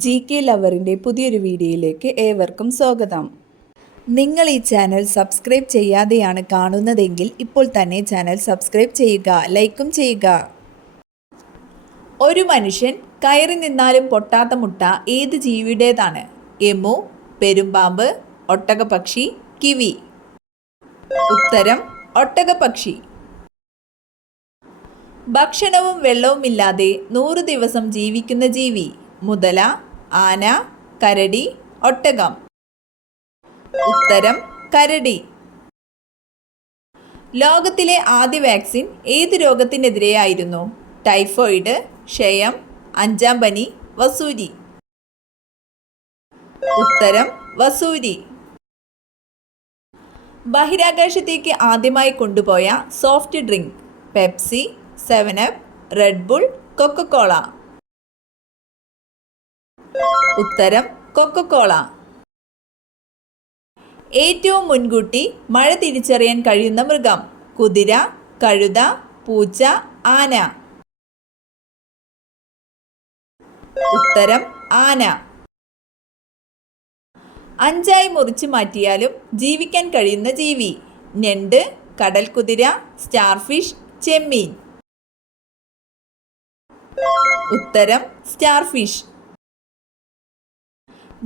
GK ലവറിൻ്റെ പുതിയൊരു വീഡിയോയിലേക്ക് ഏവർക്കും സ്വാഗതം. നിങ്ങൾ ഈ ചാനൽ സബ്സ്ക്രൈബ് ചെയ്യാതെയാണ് കാണുന്നതെങ്കിൽ ഇപ്പോൾ തന്നെ ചാനൽ സബ്സ്ക്രൈബ് ചെയ്യുക, ലൈക്കും ചെയ്യുക. ഒരു മനുഷ്യൻ കയറി നിന്നാലും പൊട്ടാത്ത മുട്ട ഏത് ജീവിയുടേതാണ്? Emu, പെരുമ്പാമ്പ്, ഒട്ടകപ്പക്ഷി, kiwi. ഉത്തരം ഒട്ടകപ്പക്ഷി. ഭക്ഷണവും വെള്ളവുമില്ലാതെ 100 ദിവസം ജീവിക്കുന്ന ജീവി? മുതല, ആന, കരടി, ഒട്ടകം. ഉത്തരം കരടി. ലോകത്തിലെ ആദ്യ വാക്സിൻ ഏത് രോഗത്തിനെതിരെയായിരുന്നു? ടൈഫോയിഡ്, ക്ഷയം, 5-ാം പനി, വസൂരി. ഉത്തരം വസൂരി. ബഹിരാകാശത്തേക്ക് ആദ്യമായി കൊണ്ടുപോയ soft drink? Pepsi, 7up, red bull, Coca Cola. ഉത്തരം കൊക്കക്കോള. ഏറ്റവും മുൻകൂട്ടി മഴ തിരിച്ചറിയാൻ കഴിയുന്ന മൃഗം? കുതിര, കഴുത, പൂച്ച, ആന. ഉത്തരം ആന. 5ആയി മുറിച്ചു മാറ്റിയാലും ജീവിക്കാൻ കഴിയുന്ന ജീവി? ഞണ്ട്, കടൽക്കുതിര, സ്റ്റാർഫിഷ്, ചെമ്മീൻ. ഉത്തരം സ്റ്റാർഫിഷ്.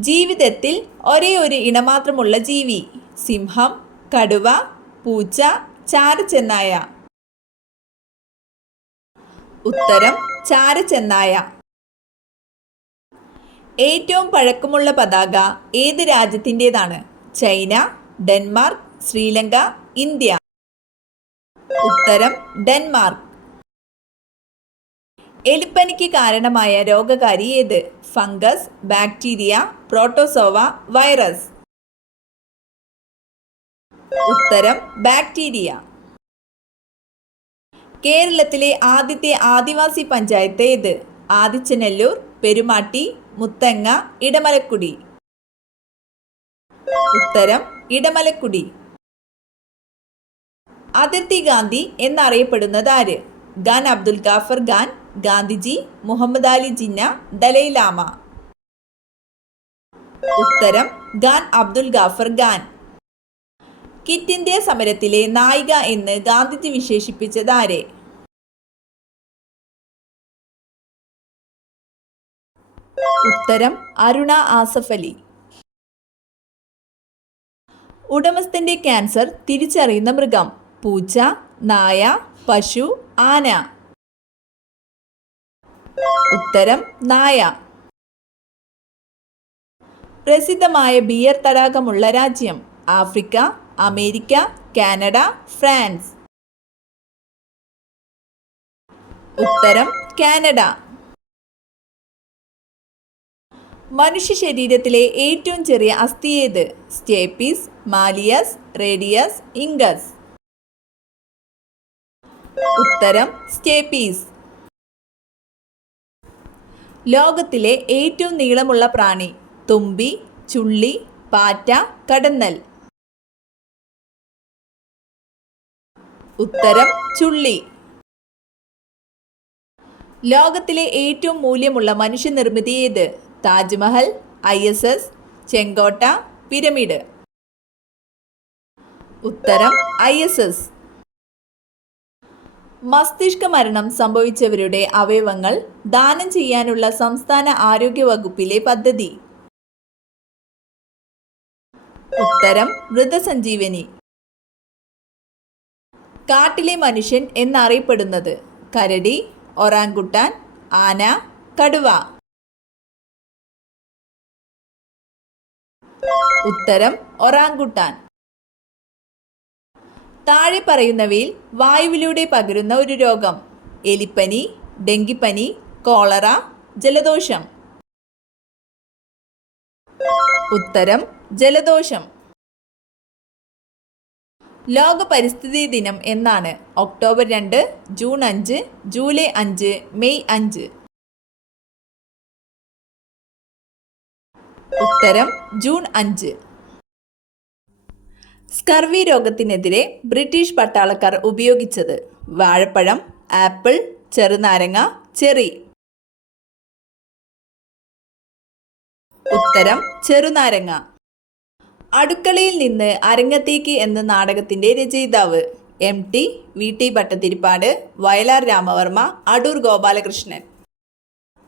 ജീവിതത്തിൽ ഒരേ ഒരു ഇണമാത്രമുള്ള ജീവി? സിംഹം, കടുവ, പൂച്ച, ചാരച്ചെന്നായ. ഉത്തരം ചാരച്ചെന്നായ. ഏറ്റവും പഴക്കമുള്ള പതാക ഏത് രാജ്യത്തിൻ്റെതാണ്? China, Denmark, Sri Lanka, India. ഉത്തരം ഡെൻമാർക്ക്. എലിപ്പനിക്ക് കാരണമായ രോഗകാരി ഏത്? Fungus, bacteria, protozoa, virus. ഉത്തരം ബാക്ടീരിയ. കേരളത്തിലെ ആദ്യത്തെ ആദിവാസി പഞ്ചായത്ത് ഏത്? ആദിച്ചനല്ലൂർ, പെരുമാട്ടി, മുത്തങ്ങ, ഇടമലക്കുടി. ഉത്തരം ഇടമലക്കുടി. അതിർത്തി ഗാന്ധി എന്നറിയപ്പെടുന്നത് ആര്? ഖാൻ അബ്ദുൽ ഗാഫർ ഖാൻ, ഗാന്ധിജി, മുഹമ്മദ് അലി ജിന്ന, ദലൈലാമ. ഉത്തരം ഖാൻ അബ്ദുൽ ഗാഫർ ഖാൻ. ക്വിറ്റ് ഇന്ത്യ സമരത്തിലെ നായിക എന്ന് ഗാന്ധിജി വിശേഷിപ്പിച്ചത് ആരെ? ഉത്തരം അരുണ ആസഫ് അലി. ഉടമസ്ഥന്റെ ക്യാൻസർ തിരിച്ചറിയുന്ന മൃഗം? പൂച്ച, നായ, പശു, ആന. ഉത്തരം നായ. പ്രസിദ്ധമായ ബിയർ തടാകമുള്ള രാജ്യം? Africa, America, Canada, France. ഉത്തരം കാനഡ. മനുഷ്യ ശരീരത്തിലെ ഏറ്റവും ചെറിയ അസ്ഥി ഏത്? Stapes, malleus, radius, incus. ഉത്തരം സ്റ്റേപ്പീസ്. ലോകത്തിലെ ഏറ്റവും നീളമുള്ള പ്രാണി? തുമ്പി, ചുള്ളി, പാറ്റ, കടന്നൽ. ഉത്തരം ചുള്ളി. ലോകത്തിലെ ഏറ്റവും മൂല്യമുള്ള മനുഷ്യനിർമ്മിതി ഏത്? താജ്മഹൽ, ISS, ചെങ്കോട്ട, പിരമിഡ്. ഉത്തരം ISS. മസ്തിഷ്ക മരണം സംഭവിച്ചവരുടെ അവയവങ്ങൾ ദാനം ചെയ്യാനുള്ള സംസ്ഥാന ആരോഗ്യ വകുപ്പിലെ പദ്ധതി? ഉത്തരം മൃതസഞ്ജീവനി. കാട്ടിലെ മനുഷ്യൻ എന്നറിയപ്പെടുന്നത്? കരടി, ഒറാങ്കുട്ടാൻ, ആന, കടുവ. ഉത്തരം ഒറാങ്കുട്ടാൻ. താഴെ പറയുന്നവയിൽ വായുവിലൂടെ പകരുന്ന ഒരു രോഗം? എലിപ്പനി, ഡെങ്കിപ്പനി, കോളറ, ജലദോഷം. ഉത്തരം ജലദോഷം. ലോക പരിസ്ഥിതി ദിനം എന്നാണ്? October 2, June 5, July 5, May 5. ഉത്തരം ജൂൺ 5. സ്കർവി രോഗത്തിനെതിരെ ബ്രിട്ടീഷ് പട്ടാളക്കാർ ഉപയോഗിച്ചത്? വാഴപ്പഴം, ആപ്പിൾ, ചെറുനാരങ്ങ, ചെറി. ഉത്തരം ചെറുനാരങ്ങ. അടുക്കളയിൽ നിന്ന് അരങ്ങത്തേക്ക് എന്ന നാടകത്തിൻ്റെ രചയിതാവ്? MT, VT Bhattathiripad, Vayalar Ramavarma, Adoor Gopalakrishnan.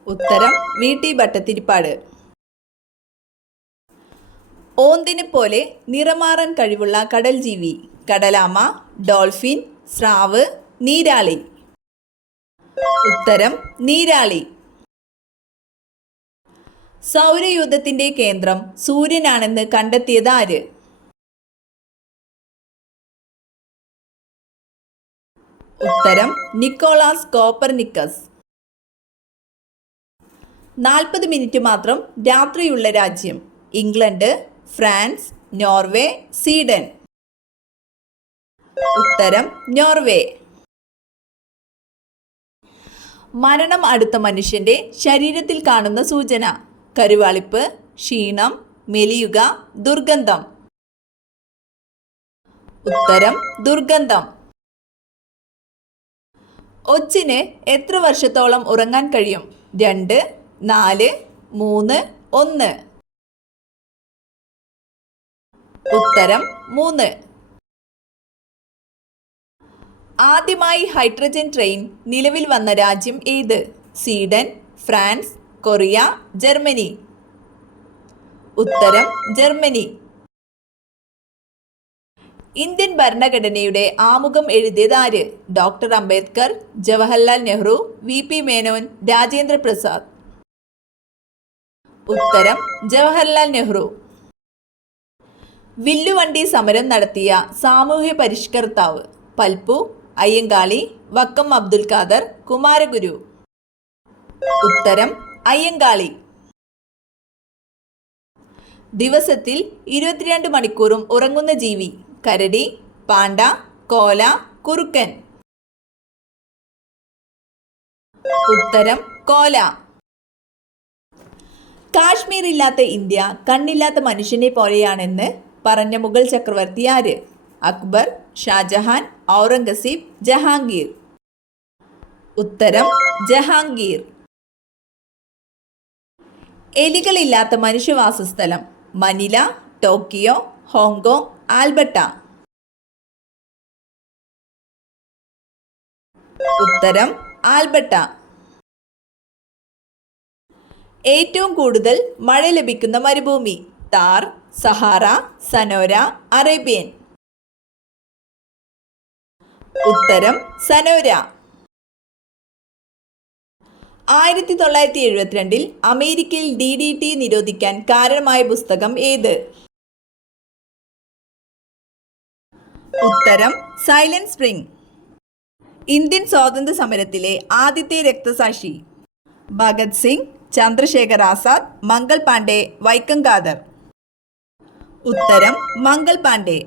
ഉത്തരം VT ഭട്ടതിരിപ്പാട്. ഓന്തിനെ പോലെ നിറമാറാൻ കഴിവുള്ള കടൽ ജീവി? കടലാമ, ഡോൾഫിൻ, സ്രാവ്, നീരാളി. ഉത്തരം നീരാളി. സൗരയൂഥത്തിന്റെ കേന്ദ്രം സൂര്യനാണെന്ന് കണ്ടെത്തിയത് ആര്? ഉത്തരം നിക്കോളാസ് കോപ്പർനിക്കസ്. 40 മിനിറ്റ് മാത്രം രാത്രിയുള്ള രാജ്യം? England, France, Norway, Sweden. ഉത്തരം നോർവേ. മരണം അടുത്ത മനുഷ്യന്റെ ശരീരത്തിൽ കാണുന്ന സൂചന? കരുവാളിപ്പ്, ക്ഷീണം, മെലിയുക, ദുർഗന്ധം. ഉത്തരം ദുർഗന്ധം. ഒച്ചിന് എത്ര വർഷത്തോളം ഉറങ്ങാൻ കഴിയും? 2, 4, 3, 1. ഉത്തരം 3. ആദ്യമായി ഹൈഡ്രജൻ ട്രെയിൻ നിലവിൽ വന്ന രാജ്യം ഏത്? Sweden, France, Korea, Germany. ഉത്തരം ജർമ്മനി. ഇന്ത്യൻ ഭരണഘടനയുടെ ആമുഖം എഴുതിയത് ആര്? Doctor Ambedkar, Jawaharlal Nehru, VP Menon, Rajendra Prasad. ഉത്തരം ജവഹർലാൽ നെഹ്റു. വില്ലുവണ്ടി സമരം നടത്തിയ സാമൂഹ്യ പരിഷ്കർത്താവ്? പൽപ്പു, അയ്യങ്കാളി, വക്കം അബ്ദുൽ ഖാദർ, കുമാരഗുരു. ഉത്തരം അയ്യങ്കാളി. ദിവസത്തിൽ 22 മണിക്കൂറും ഉറങ്ങുന്ന ജീവി? കരടി, പാണ്ട, കോല, കുറുക്കൻ. ഉത്തരം കോല. കാശ്മീർ ഇല്ലാത്ത ഇന്ത്യ കണ്ണില്ലാത്ത മനുഷ്യനെ പോലെയാണെന്ന് പറഞ്ഞ മുഗൾ ചക്രവർത്തി ആര്? അക്ബർ, ഷാജഹാൻ, ഔറംഗസീബ്, ജഹാംഗീർ. ഉത്തരം ജഹാംഗീർ. എലികളില്ലാത്ത മനുഷ്യവാസസ്ഥലം? Manila, Tokyo, Hong Kong, Alberta. ഉത്തരം ആൽബർട്ട. ഏറ്റവും കൂടുതൽ മഴ ലഭിക്കുന്ന മരുഭൂമി? Thar, Sahara, Sonora, Arabian. ഉത്തരം സനോര. 1972 അമേരിക്കയിൽ DDT നിരോധിക്കാൻ കാരണമായ പുസ്തകം ഏത്? ഉത്തരം സൈലന്റ് സ്പ്രിംഗ്. ഇന്ത്യൻ സ്വാതന്ത്ര്യ സമരത്തിലെ ആദ്യത്തെ രക്തസാക്ഷി? ഭഗത് സിംഗ്, ചന്ദ്രശേഖർ ആസാദ്, മംഗൾ പാണ്ഡെ, വൈക്കം ഖാദർ. ഉത്തരം മംഗൾ പാണ്ഡെ.